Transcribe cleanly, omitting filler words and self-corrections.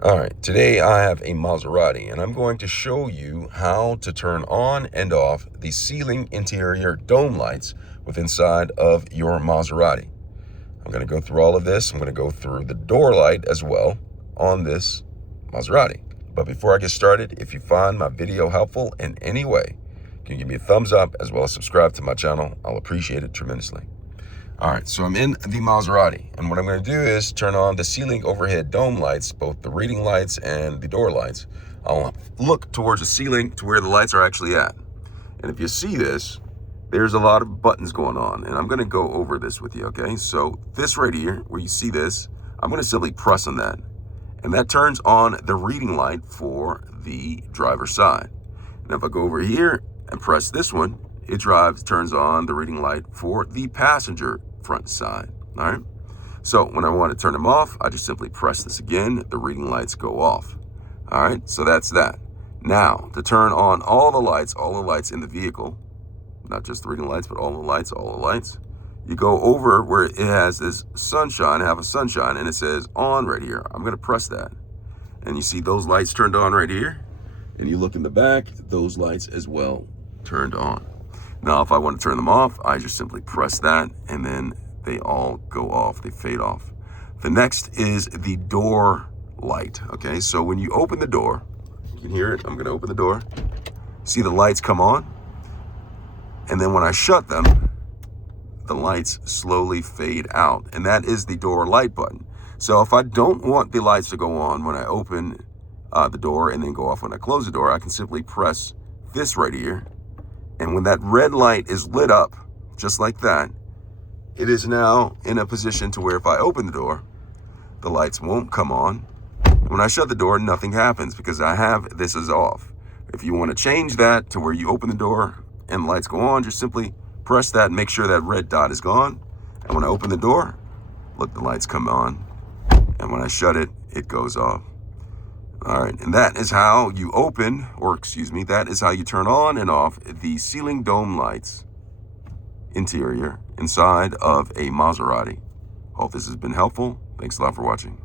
All right, today I have a Maserati and I'm going to show you how to turn on and off the ceiling interior dome lights within inside of your Maserati. I'm going to go through all of this. I'm going to go through the door light as well on this Maserati. But before I get started, if you find my video helpful in any way, can you give me a thumbs up as well as subscribe to my channel? I'll appreciate it tremendously. All right, so I'm in the Maserati, and what I'm going to do is turn on the ceiling overhead dome lights, both the reading lights and the door lights. I'll look towards the ceiling to where the lights are actually at. And if you see this, there's a lot of buttons going on, and I'm going to go over this with you, okay? So this right here, where you see this, I'm going to simply press on that, and that turns on the reading light for the driver's side. And if I go over here and press this one, it turns on the reading light for the passenger front side. All right. So when I want to turn them off, I just simply press this again. The reading lights go off. All right. So that's that. Now to turn on all the lights in the vehicle, not just the reading lights, but all the lights, you go over where it has this sunshine, and it says on right here. I'm going to press that. And you see those lights turned on right here. And you look in the back, those lights as well turned on. Now, if I want to turn them off, I just simply press that, and then they all go off, they fade off. The next is the door light, okay? So when you open the door, you can hear it, I'm gonna open the door, see the lights come on, and then when I shut them, the lights slowly fade out, and that is the door light button. So if I don't want the lights to go on when I open the door and then go off when I close the door, I can simply press this right here. And when that red light is lit up, just like that, it is now in a position to where if I open the door, the lights won't come on. When I shut the door, nothing happens because I have this is off. If you want to change that to where you open the door and the lights go on, just simply press that and make sure that red dot is gone. And when I open the door, look, the lights come on. And when I shut it, it goes off. All right, and that is how you that is how you turn on and off the ceiling dome lights interior inside of a Maserati. Hope this has been helpful. Thanks a lot for watching.